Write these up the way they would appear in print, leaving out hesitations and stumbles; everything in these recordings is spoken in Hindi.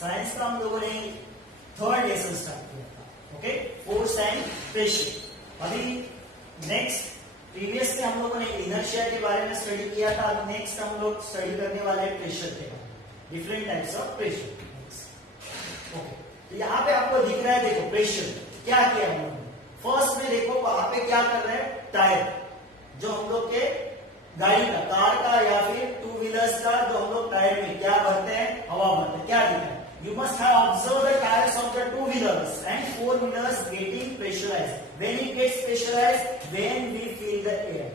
साइंस का हम लोगों ने थर्ड लेसन स्टार्ट किया था। Okay, force and pressure. अभी नेक्स्ट प्रीवियस में हम लोगों ने इनर्शिया के बारे में स्टडी किया था। अब नेक्स्ट हम लोग स्टडी करने वाले हैं प्रेशर के बारे में, different types of pressure. Okay, तो यहाँ पे आपको दिख रहा है, देखो प्रेशर क्या किया हम लोगों ने। फर्स्ट में देखो वहां पे क्या कर रहे हैं, टायर जो हम लोग के गाड़ी का, कार का या फिर टू व्हीलर्स का, जो हम लोग टायर में क्या भरते हैं, हवा भरते हैं। क्या दिखा है, you must have observed the tires of the two wheelers and four wheelers getting pressurized. When it gets pressurized, when we feel the air.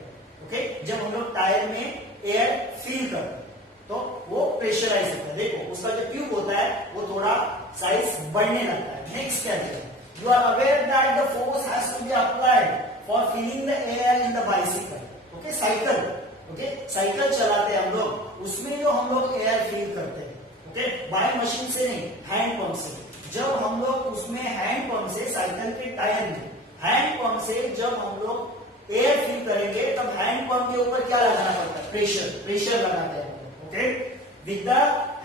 Okay? जब हम लोग टायर में एयर फील करते हैं तो वो प्रेशराइज होता है। देखो उसका जो ट्यूब होता है वो थोड़ा साइज बढ़ने लगता है। नेक्स्ट क्या है, you are aware that the force has to be applied for filling the air in the bicycle. Okay, cycle, okay cycle चलाते हैं हम लोग, उसमें जो हम लोग एयर फील करते हैं, ओके बाय मशीन से नहीं, हैंड पंप से। जब हम लोग उसमें हैंड पंप से, साइकिल के टायर में हैंड पंप से जब हम लोग एयर फील करेंगे तब हैंड पंप के ऊपर क्या लगाना पड़ता है, प्रेशर लगाते हैं। Okay, with the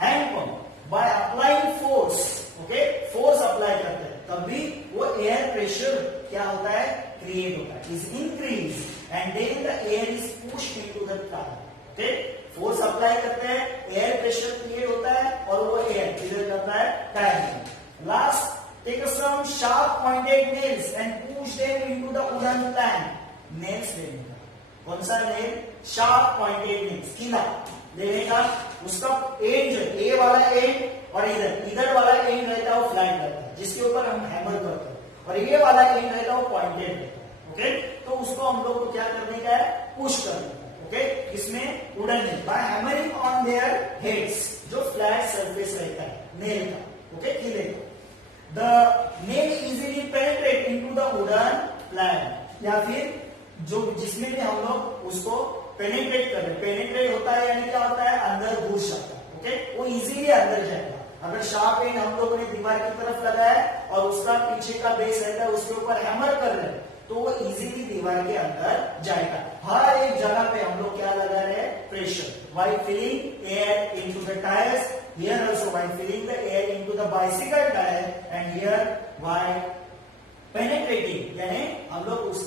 hand pump by applying force, okay force apply करते हैं तब भी वो एयर प्रेशर क्या होता है, क्रिएट होता है, is increase and then the air is pushed into the tyre. Okay, force apply करते हैं, एयर प्रेशर क्रिएट होता है और वो एयर इधर करता है टायर में। Last, take some sharp pointed nails and push them into the wooden plank. Nails लेने का, कौन सा नेल, शार्प पॉइंटेड नेल्स, कीला लेने का। उसका एंड जो ए वाला एंड और इधर वाला एंड रहता है वो फ्लैट रहता है, जिसके ऊपर हम हैमर करते हैं, और ये वाला एंड रहता है वो पॉइंटेड रहता है। ओके, तो उसको हम लोग को क्या करने का है, पुश करने का। ओके, इसमें wooden nail by hammering on their heads, जो फ्लैट सरफेस रहता है नेल का, ओके कीले का। The nail easily penetrate into the wooden plank, या फिर जो जिसमें भी हम लोग उसको पेनिट्रेट कर रहे हैं, पेनिट्रेट होता है यानी क्या होता है, अंदर घुस जाता है। ओके, वो इजीली अंदर जाएगा। अगर शार्प एंड हम लोगों ने दीवार की तरफ लगाया और उसका पीछे का बेस रहता है उसके ऊपर हैमर कर रहे हैं तो वो इजीली दीवार के अंदर जाएगा। हर एक जगह पे हम लोग क्या लगा रहे हैं, pressure, while filling air into the tyres, here also while filling the air into the bicycle tyre, and here while penetrating, यानी हम लोग उस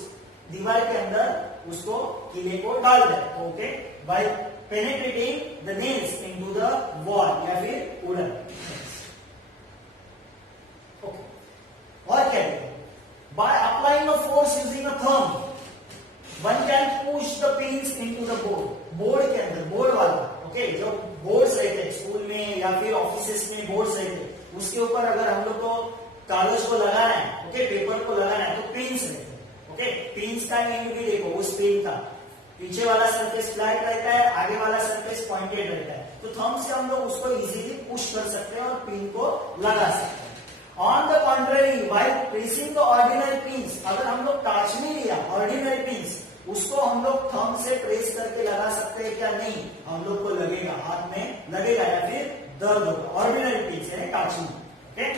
दीवार के अंदर उसको कीले को डाल रहे हैं। Okay, by penetrating the nails into the wall या फिर वुडन। ओके, और क्या है, by applying a force using a thumb one can push the pins into the board के अंदर, बोर्ड वाला, ओके जो बोर्ड्स रहते हैं स्कूल में या फिर ऑफिसेस में बोर्ड्स रहते हैं, उसके ऊपर अगर हम लोग को कागज को लगाना है, ओके पेपर को लगाना है तो पिंस रहते हैं। ओके, पिंस का एंड भी देखो, उस पिन का पीछे वाला सरफेस फ्लैट रहता है, आगे वाला सरफेस पॉइंटेड रहता है, तो थंब से हम लोग उसको इजीली पुश कर सकते हैं और पिन को लगा सकते हैं। On the contrary, while pressing the ordinary pins, अगर हम लोग कांच में लिया ordinary pins, उसको हम लोग थंब से प्रेस करके लगा सकते हैं क्या, नहीं, हम लोग को लगेगा, हाथ में लगेगा या फिर दर्द होगा। ऑर्डिनरी पिंस है कांच में। Okay,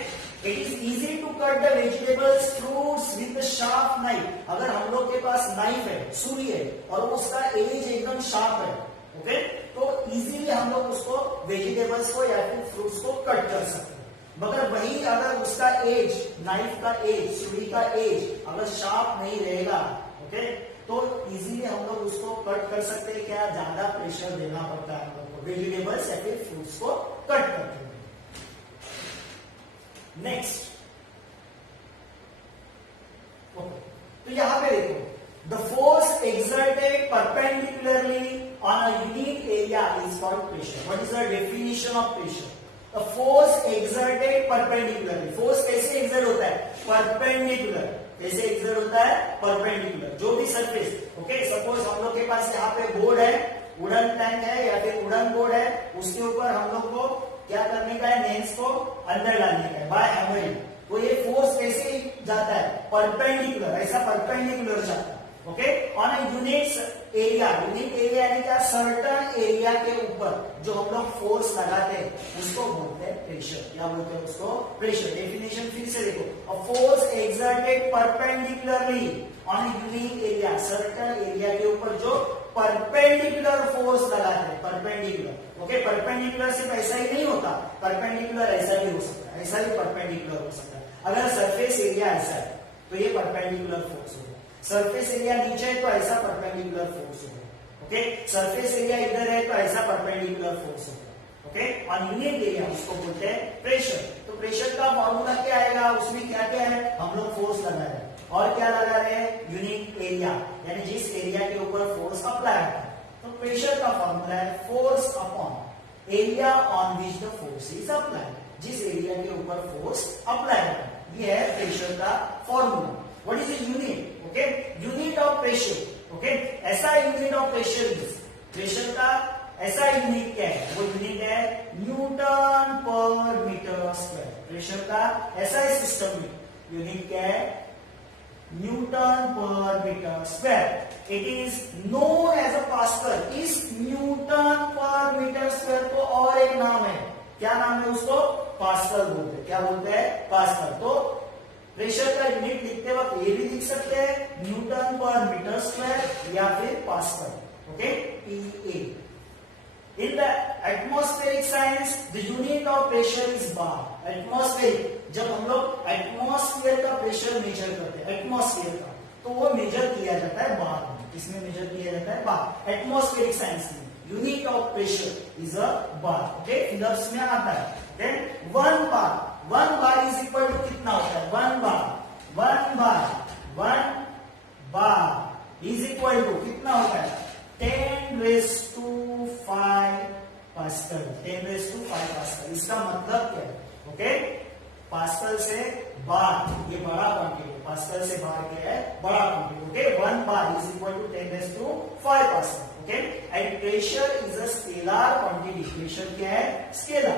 it is easy to cut the vegetables fruits with sharp knife. अगर हम लोग के पास नाइफ है, सुरी है और उसका एज एकदम शार्प है, ओके तो इजीली हम लोग उसको वेजिटेबल्स को या फिर फ्रूट्स को कट कर सकते हैं। मगर वही अगर उसका एज, नाइफ का एज, सुरी का एज अगर शार्प नहीं रहेगा, ओके तो इजीली हम लोग उसको कट कर सकते हैं क्या, ज्यादा प्रेशर देना पड़ता है हम लोग को वेजिटेबल्स या फिर फ्रूट्स को कट करते हैं। नेक्स्ट, ओके तो यहां पे देखो, the force exerted perpendicularly on a unique area is called pressure. What is the definition of pressure? Force exerted perpendicularly. Force कैसे एक्सर्ट होता है, परपेंडिकुलर। कैसे एक्सर्ट होता है, परपेंडिकुलर। जो भी सरफेस, ओके सपोज हम लोग के पास यहाँ पे बोर्ड है, वुडन प्लैंक है या फिर वुडन बोर्ड है, उसके ऊपर हम लोग को क्या करने का है, नेल्स को अंदर डालने का है बाय हैमरिंग। तो ये फोर्स कैसे जाता है, परपेंडिकुलर, ऐसा परपेंडिकुलर जाता है। Okay, on a unit area, unit area यानी क्या, सर्टन एरिया के ऊपर जो हम लोग फोर्स लगाते हैं उसको बोलते हैं प्रेशर। क्या बोलते हैं उसको, प्रेशर। डेफिनेशन फिर से देखो, a force exerted perpendicularly on unique area, certain area के ऊपर जो परपेंडिकुलर फोर्स लगाते हैं, परपेंडिकुलर। ओके, परपेंडिकुलर सिर्फ ऐसा ही नहीं होता, होता, परपेंडिकुलर ऐसा भी हो सकता है, ऐसा भी परपेंडिकुलर हो सकता है। अगर सरफेस एरिया ऐसा है तो ये परपेंडिकुलर फोर्स होगा, सरफेस एरिया नीचे है तो ऐसा परपेंडिकुलर फोर्स होगा, ओके। सरफेस एरिया इधर है तो ऐसा परपेंडिकुलर फोर्स होगा, ओके। और यूनिट एरिया उसको बोलते हैं प्रेशर। तो प्रेशर का फॉर्मूला क्या आएगा, उसमें क्या क्या है, हम लोग फोर्स लगा रहे हैं और क्या लगा रहे हैं, यूनिट एरिया, यानी जिस एरिया के ऊपर फोर्स अप्लाई होता है। तो प्रेशर का फॉर्मूला है force upon area on which the force is applied, जिस एरिया के ऊपर फोर्स अप्लाई होता है, ये है प्रेशर का formula. What is the unit, okay, unit of pressure, okay. ऐसा unit of pressure is, pressure का ऐसा यूनिट क्या है, वो यूनिट है newton per metre square. Pressure का ऐसा ही सिस्टम में यूनिट क्या है, newton per metre square. It is known as a pascal. इस न्यूटन पर मीटर स्क्वायर को और एक नाम है, क्या नाम है उसको, पास्कल बोलते हैं। क्या बोलते हैं, पास्कल। तो प्रेशर का यूनिट लिखते वक्त ये भी लिख सकते हैं न्यूटन पर मीटर स्क्वायर या फिर pascal, okay, PA। In the atmospheric science, the unit of pressure is bar. Atmospheric, जब हम लोग एटमॉस्फेयर का प्रेशर मेजर करते हैं, एटमॉस्फेयर का, तो वो मेजर किया जाता है बार में। किसमें मेजर किया जाता है, बार। एटमॉस्फेरिक साइंस में unit of pressure is a bar, okay, फिलप्स में आता है, okay. 1 bar is equal to कितना होता है, 1 बार इज इक्वल टू कितना होता है, 10⁵ पास्कल। 10⁵ पास्कल। इसका मतलब क्या है, ओके, पास्कल से बार, ये बड़ा क्वांटिटी है, पास्कल से बार क्या है, बड़ा quantity, okay. 1 bar is equal to 10⁵ pascal, okay. And pressure is a scalar quantity. Pressure क्या है, स्केलर,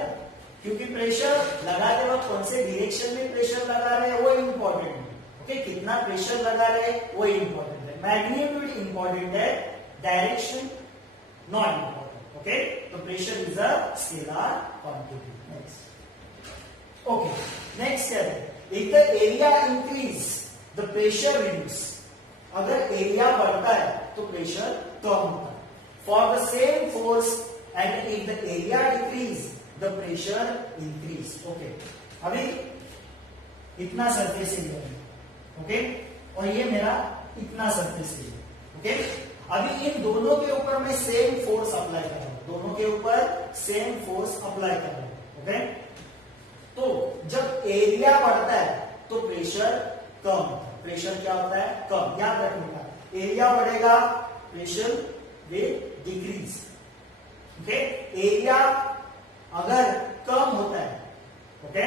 क्योंकि प्रेशर लगाते वक्त कौन से डायरेक्शन में प्रेशर लगा रहे हैं वो इंपॉर्टेंट है, ओके। कितना प्रेशर लगा रहे हैं वो इंपॉर्टेंट है, मैग्नीट्यूड इंपॉर्टेंट है, डायरेक्शन नॉट इंपॉर्टेंट, ओके। तो pressure is a scalar quantity. Next, okay, next क्या है, if the area increase the pressure reduce. अगर एरिया बढ़ता है तो प्रेशर कम होता है। For the same force and if the area decrease the pressure increase, okay. अभी इतना सरफेस एरिया है, ओके, और ये मेरा इतना सरफेस एरिया, ओके। अभी इन दोनों के ऊपर मैं सेम फोर्स अप्लाई कर रहा हूं, दोनों के ऊपर सेम फोर्स अप्लाई कर रहा हूं, ओके। तो जब एरिया बढ़ता है तो प्रेशर कम होता है। प्रेशर क्या होता है, कम। याद रखने का, एरिया बढ़ेगा, pressure will decrease, okay. Area अगर कम होता है, okay,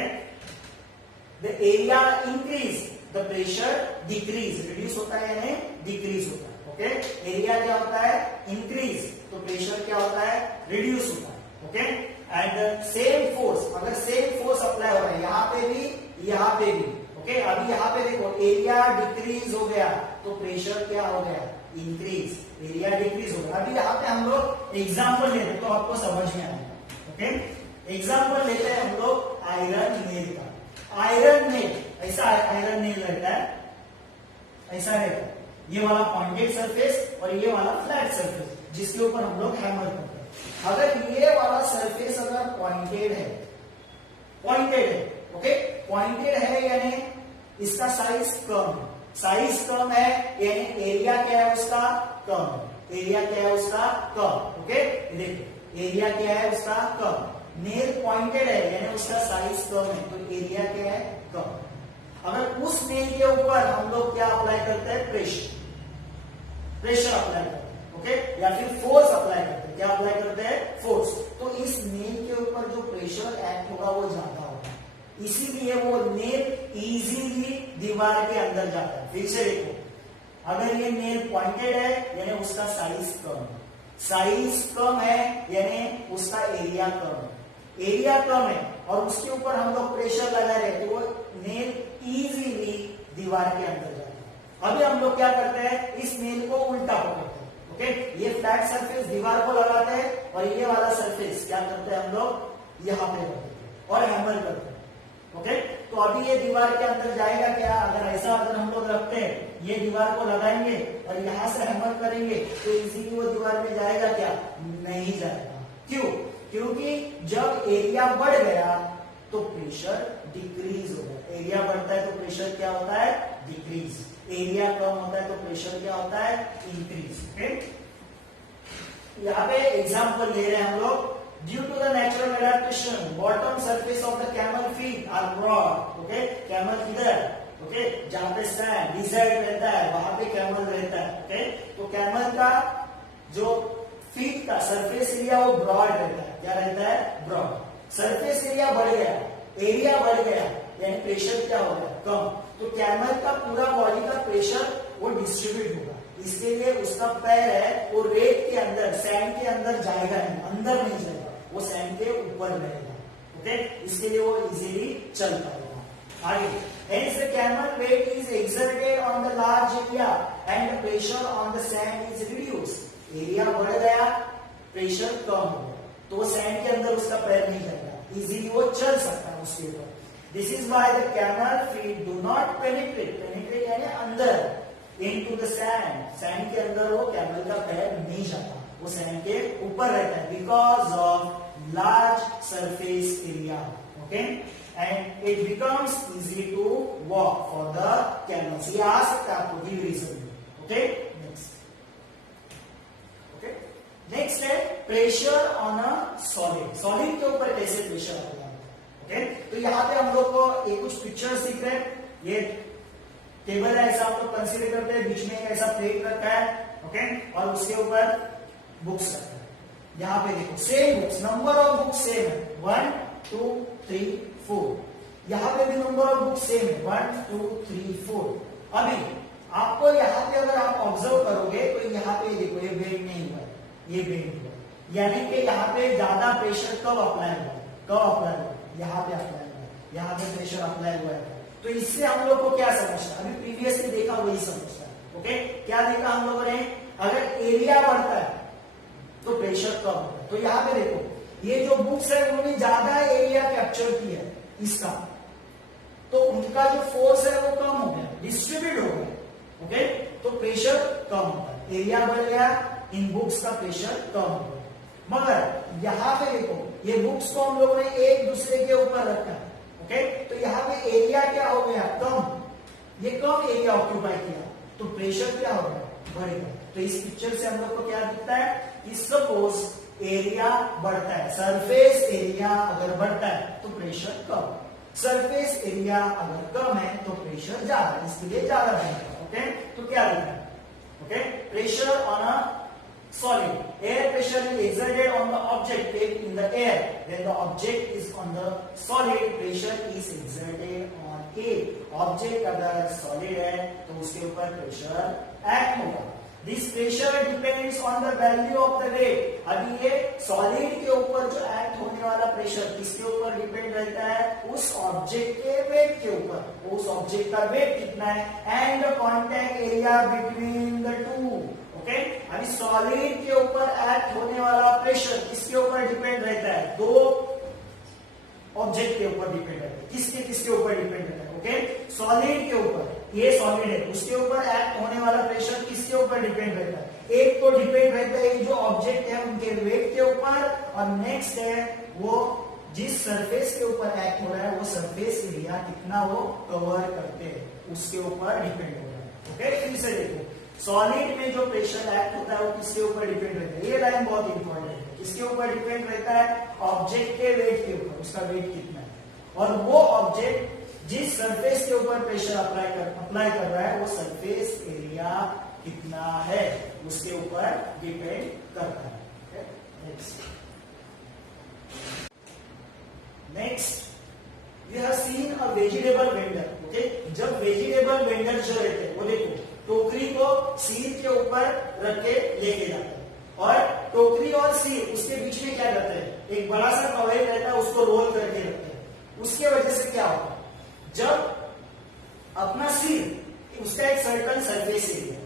the area increase the pressure decrease, reduce होता है यानी डिक्रीज होता है, ओके। एरिया क्या होता है, इंक्रीज, तो प्रेशर क्या होता है, रिड्यूस होता है, ओके। एंड सेम फोर्स, अगर सेम फोर्स अप्लाई हो रहा है यहां पे भी, यहां पे भी, ओके। अभी यहां पे देखो एरिया डिक्रीज हो गया तो प्रेशर क्या हो गया, इंक्रीज, एरिया डिक्रीज हो गया। अभी यहाँ पे हम लोग एग्जाम्पल लेते तो आपको समझ में आएगा, ओके। एग्जाम्पल लेते हैं हम लोग आयरन नेल का। आयरन नेल, ऐसा आयरन नेल रहता है, ऐसा रहता है, ये वाला पॉइंटेड सरफेस और ये वाला फ्लैट सरफेस, जिसके ऊपर हम लोग हैमर करते हैं। अगर ये वाला सरफेस अगर पॉइंटेड है, ओके, पॉइंटेड है यानी इसका साइज कम है, साइज कम है यानी एरिया क्या है उसका, कम है, एरिया क्या है उसका, कम, ओके। देखो एरिया क्या है उसका, कम। नेल पॉइंटेड है यानी उसका साइज कम है तो एरिया क्या है, कम। अगर उस नेल के ऊपर हम लोग क्या अप्लाई करते हैं, प्रेशर अप्लाई करते हैं, ओके, या फिर फोर्स अप्लाई करते हैं। क्या अप्लाई करते हैं, फोर्स। तो इस नेल के ऊपर जो प्रेशर एक्ट होगा वो ज्यादा होगा, इसीलिए वो नेल इजीली दीवार के अंदर जाता है। फिर से देखो, अगर ये नेल पॉइंटेड है यानी उसका साइज कम है, साइज कम है यानी उसका एरिया कम है, एरिया कम है और उसके ऊपर हम लोग प्रेशर लगा रहे हैं तो वो नेल इजीली दीवार के अंदर जाता है। अभी हम लोग क्या करते हैं, इस नेल को उल्टा पकड़ते हैं, ओके। ये फ्लैट सरफेस दीवार को लगाते हैं और ये वाला सरफेस क्या करते हैं हम लोग, यहाँ पे रखते हैं और हैमर करते हैं, ओके। तो अभी ये दीवार के अंदर जाएगा क्या, अगर ऐसा अगर हम लोग रखते हैं, ये दीवार को लगाएंगे और यहाँ से हैमर करेंगे तो इजीली वो दीवार में जाएगा क्या, नहीं जाएगा। क्यों, क्योंकि जब एरिया बढ़ गया तो प्रेशर डिक्रीज होगा। एरिया बढ़ता है तो प्रेशर क्या होता है, डिक्रीज। एरिया कम होता है तो प्रेशर क्या होता है, इंक्रीज। ओके, यहाँ पे एग्जांपल ले रहे हैं हम लोग। Due to the natural adaptation bottom surface of the camel feet are broad. Okay, camel किधर, ओके, जहां पे सैंड डिजर्ट रहता है वहां पे कैमल रहता है। ओके, तो कैमल का जो फीट का सरफेस एरिया वो ब्रॉड रहता है। क्या रहता है, ब्रॉड। सरफेस एरिया बढ़ गया, एरिया बढ़ गया, यानी प्रेशर क्या हो गया, कम। तो कैमल का पूरा बॉडी का प्रेशर वो डिस्ट्रीब्यूट होगा। इसके लिए उसका पैर है वो रेत के अंदर, सैंड के अंदर जाएगा नहीं, अंदर नहीं जाएगा, वो सैंड के ऊपर रहेगा। ओके, इसके लिए वो इजीली चल पाएगा। आगे, hence the camel weight is exerted on the large area and the pressure on the sand is reduced. Area बढ़ गया, प्रेशर कम हो गया, तो वो सैंड के अंदर उसका पैर नहीं जाएगा, इजीली वो चल सकता है उसके ऊपर। This is why the camel feet do not penetrate, penetrate यानी अंदर, इनटू द सैंड, सैंड के अंदर वो कैमल का पैर नहीं जाता, वो सैंड के ऊपर रहता है, because of large surface area. Okay, and it becomes easy to walk for the camels. ये आ सकता है आपको गिव रीजन। ओके, नेक्स्ट है pressure on a solid. Solid के ऊपर कैसे प्रेशर आता है। ओके, तो यहाँ पे हम लोग को ये कुछ पिक्चर्स दिख रहे हैं। ये टेबल है, ऐसा आप लोग कंसीडर करते हैं, बीच में एक ऐसा प्लेट रखा है। ओके, और उसके ऊपर बुक्स रखा है। यहाँ पे देखो same books, number of books same है, 1 2 3 4। यहाँ पे भी नंबर ऑफ बुक्स सेम है, 1 2 3 4। अभी आपको यहाँ पे अगर आप ऑब्जर्व करोगे तो यहाँ पे देखो ये बेंड नहीं हुआ, ये बेंड हुआ, यानी कि यहाँ पे ज्यादा प्रेशर कब अप्लाई हुआ, कब अप्लाई हुआ, यहाँ पे अप्लाई हुआ, यहाँ पे प्रेशर अप्लाई हुआ है। तो इससे हम लोग को क्या समझना, अभी प्रीवियसली देखा वही समझना है। ओके, क्या देखा हम लोगों ने, अगर एरिया बढ़ता है तो प्रेशर कम होता है। तो यहाँ पे देखो ये जो बुक्स है उन्होंने ज्यादा एरिया कैप्चर किया है इसका, तो उनका जो फोर्स है वो कम हो गया, डिस्ट्रीब्यूट हो गया। ओके, तो प्रेशर कम होता है, एरिया बढ़ गया, इन बुक्स का प्रेशर कम हो गया। मगर यहाँ पे देखो ये बुक्स को हम लोगों ने एक दूसरे के ऊपर रखा है। ओके, तो यहाँ पे एरिया क्या हो गया, कम, ये कम एरिया ऑक्यूपाई किया, तो प्रेशर क्या हो गया, बढ़ गया। तो इस पिक्चर से हम लोग को क्या दिखता है कि सपोज एरिया बढ़ता है, सरफेस एरिया अगर बढ़ता है तो प्रेशर कम, सरफेस एरिया अगर कम है तो प्रेशर ज्यादा, इसके लिए ज्यादा रहेगा। ओके, तो क्या लिखा है, okay, pressure on a solid, air pressure is exerted on the object kept in the air. When the object is on the solid, pressure is exerted on it. Object अगर solid है तो उसके ऊपर pressure act होगा। This pressure depends on the value of the weight. अभी ये solid के ऊपर जो act होने वाला pressure किसके ऊपर depend रहता है, उस object के weight के ऊपर, उस object का weight कितना है and the contact area between the two. Okay, अभी सॉलिड के ऊपर एक्ट होने वाला प्रेशर किसके ऊपर डिपेंड रहता है, दो ऑब्जेक्ट के ऊपर डिपेंड रहता है, किसके किसके ऊपर डिपेंड रहता है। ओके, सॉलिड के ऊपर, ये सॉलिड है, उसके ऊपर एक्ट होने वाला प्रेशर किसके ऊपर डिपेंड रहता है, एक तो डिपेंड रहता है जो ऑब्जेक्ट है उनके वेट के ऊपर, और नेक्स्ट है वो जिस सरफेस के ऊपर एक्ट हो रहा है वो सरफेस एरिया कितना वो कवर करते हैं उसके ऊपर डिपेंड हो रहा है। ओके, फिर से देखो सॉलिड में जो प्रेशर एक्ट होता है वो किसके ऊपर डिपेंड रहता है, ये लाइन बहुत इंपॉर्टेंट है, किसके ऊपर डिपेंड रहता है, ऑब्जेक्ट के वेट के ऊपर, उसका वेट कितना है, और वो ऑब्जेक्ट जिस सरफेस के ऊपर प्रेशर अप्लाई कर रहा है वो सरफेस एरिया कितना है उसके ऊपर डिपेंड करता है। Next we have seen a vegetable vendor. Okay, जब वेजिटेबल वेंडर जो रहते हैं वो देखो टोकरी को सील के ऊपर रख के लेके जाते हैं, और टोकरी और सील उसके बीच में क्या करते हैं, एक बड़ा सा कवरेज रहता है उसको रोल करके रखते हैं। उसके वजह से क्या होगा, जब अपना सील उसका एक सर्कल सरफेस एरिया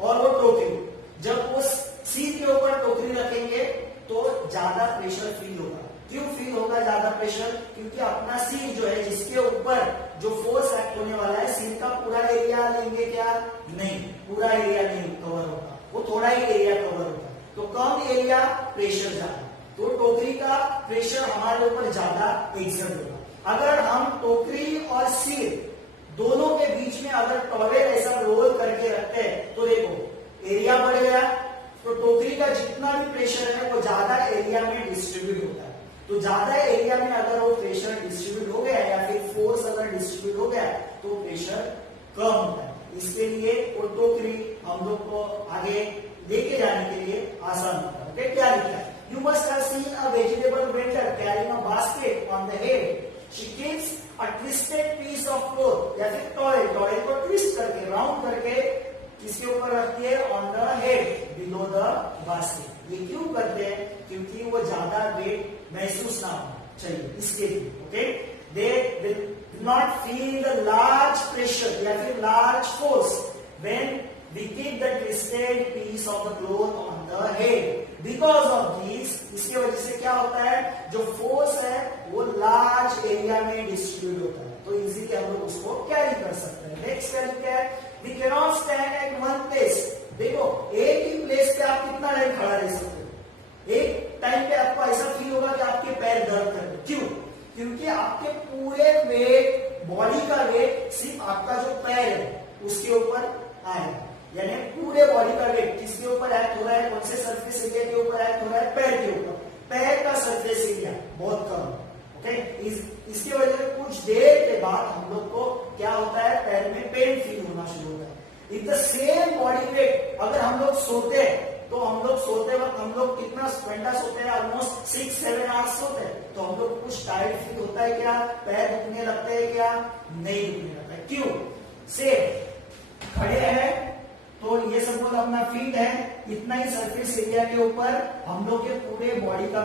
और वो टोकरी, जब वो सील के ऊपर टोकरी रखेंगे तो ज्यादा प्रेशर फील होगा। क्यों फील होगा ज्यादा प्रेशर, क्योंकि अपना सील जो है जिसके ऊपर जो फोर्स एक्ट होने वाला है, सील का पूरा एरिया लेंगे क्या, नहीं, पूरा एरिया नहीं कवर होगा, वो थोड़ा ही एरिया कवर होगा, तो कम एरिया प्रेशर ज्यादा। तो टोकरी का प्रेशर हमारे ऊपर ज्यादा एक्सर्ट होगा। अगर हम टोकरी और सिर दोनों के बीच में अगर टॉवेल ऐसा रोल करके रखते हैं तो देखो एरिया बढ़ गया, तो टोकरी का जितना भी प्रेशर है वो ज्यादा एरिया में डिस्ट्रीब्यूट होता है। तो ज्यादा एरिया में अगर वो प्रेशर डिस्ट्रीब्यूट हो गया या फिर फोर्स अगर डिस्ट्रीब्यूट हो गया तो प्रेशर कम होता है। इसके लिए वो टोकरी हम लोग को आगे लेके जाने के लिए आसान होता है। ओके, क्या लिखा है? You must have seen a vegetable vendor carrying a basket on the head. She keeps a twisted piece of cloth या फिर टॉयल को ट्विस्ट करके राउंड करके किसके ऊपर रखती है? On the head below the basket. ये क्यों करते हैं? क्योंकि वो ज्यादा वेट महसूस ना हो चाहिए इसके लिए। Okay, they will not feel the large pressure या फिर large force when we keep the twisted piece of the cloth on the head. Because of this, इसके वजह से क्या होता है? जो फोर्स है वो लार्ज एरिया में डिस्ट्रीब्यूट होता है, तो इजीली हम लोग उसको कैरी कर सकते हैं। नेक्स्ट क्या है? We cannot stand at one place. देखो एक ही प्लेस पे आप कितना टाइम खड़ा रह सकते हो? एक टाइम पे आपको ऐसा फील होगा कि आपके पैर दर्द कर रहे। क्यों? क्योंकि आपके पूरे वेट, बॉडी का वेट सिर्फ आपका जो पैर है उसके ऊपर आएगा, यानी पूरे बॉडी का वेट किसके ऊपर एक्ट हो रहा है? कौन से सरफेस एरिया के ऊपर एक्ट हो रहा है? पैर के ऊपर। पैर का सरफेस एरिया बहुत कम है। ओके, इसकी वजह से कुछ देर के बाद हम लोग को क्या होता है? पैर में पेन फील होना शुरू होता है। In the same body weight अगर हम लोग सोते हैं तो हम लोग सोते वक्त हम लोग कितना घंटा सोते हैं? ऑलमोस्ट 6-7 आवर्स सोते हैं। तो हम लोग कुछ टायर्ड फील होता है क्या? पैर दुखने लगते हैं क्या? नहीं दुखने लगता है। क्यों? से खड़े हैं तो ये सपोज अपना फीट है, इतना ही सरफेस एरिया के ऊपर हम लोग के पूरे बॉडी का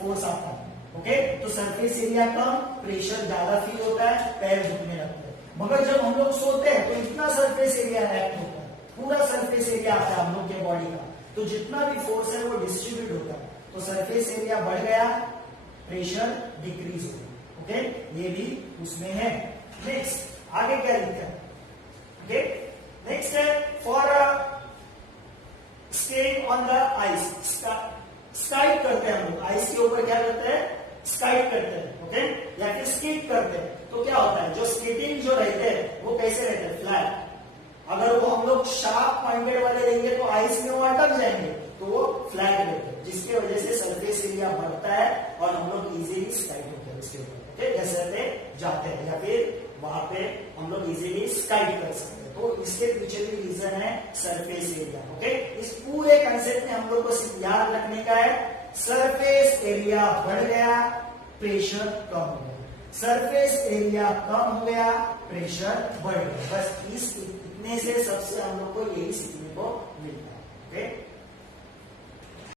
फोर्स आता है। ओके, तो सरफेस एरिया कम, प्रेशर ज्यादा फील होता है, पैर झुकने लगते हैं। मगर जब हम लोग सोते हैं तो इतना सरफेस एरिया एक्ट होता है, पूरा सरफेस एरिया आता है हम लोग के बॉडी का, तो जितना भी फोर्स है वो डिस्ट्रीब्यूट होता है, तो सरफेस एरिया बढ़ गया, प्रेशर डिक्रीज हो गया। ओके, ये भी उसमें है। नेक्स्ट आगे क्या लिखा है? ओके, नेक्स्ट है for skating on the ice. Skate करते हैं हम लोग आइस के ऊपर, क्या करते हैं? स्काइट करते हैं। ओके, या फिर स्कीट करते हैं। तो क्या होता है? जो स्केटिंग जो रहते हैं वो कैसे रहते हैं? फ्लैट। अगर वो हम लोग शार्प पॉइंटेड वाले रहेंगे तो आइस में वो अटक जाएंगे, तो वो फ्लैट रहते हैं, जिसकी वजह से सरफेस एरिया बढ़ता है और हम लोग इजीली स्काइट होते हैं उसके ऊपर। ओके, जैसे जाते हैं या फिर वहां पे हम लोग इजीली स्काइट कर सकते हैं। तो इसके पीछे भी रीजन है सरफेस एरिया। ओके, इस पूरे कंसेप्ट में हम लोग को सिर्फ याद रखने का है, सरफेस एरिया बढ़ गया, प्रेशर कम हो गया। सरफेस एरिया कम हो गया, प्रेशर बढ़ गया। बस इतने से सबसे हम लोग को यही सीखने को मिलता है। ओके।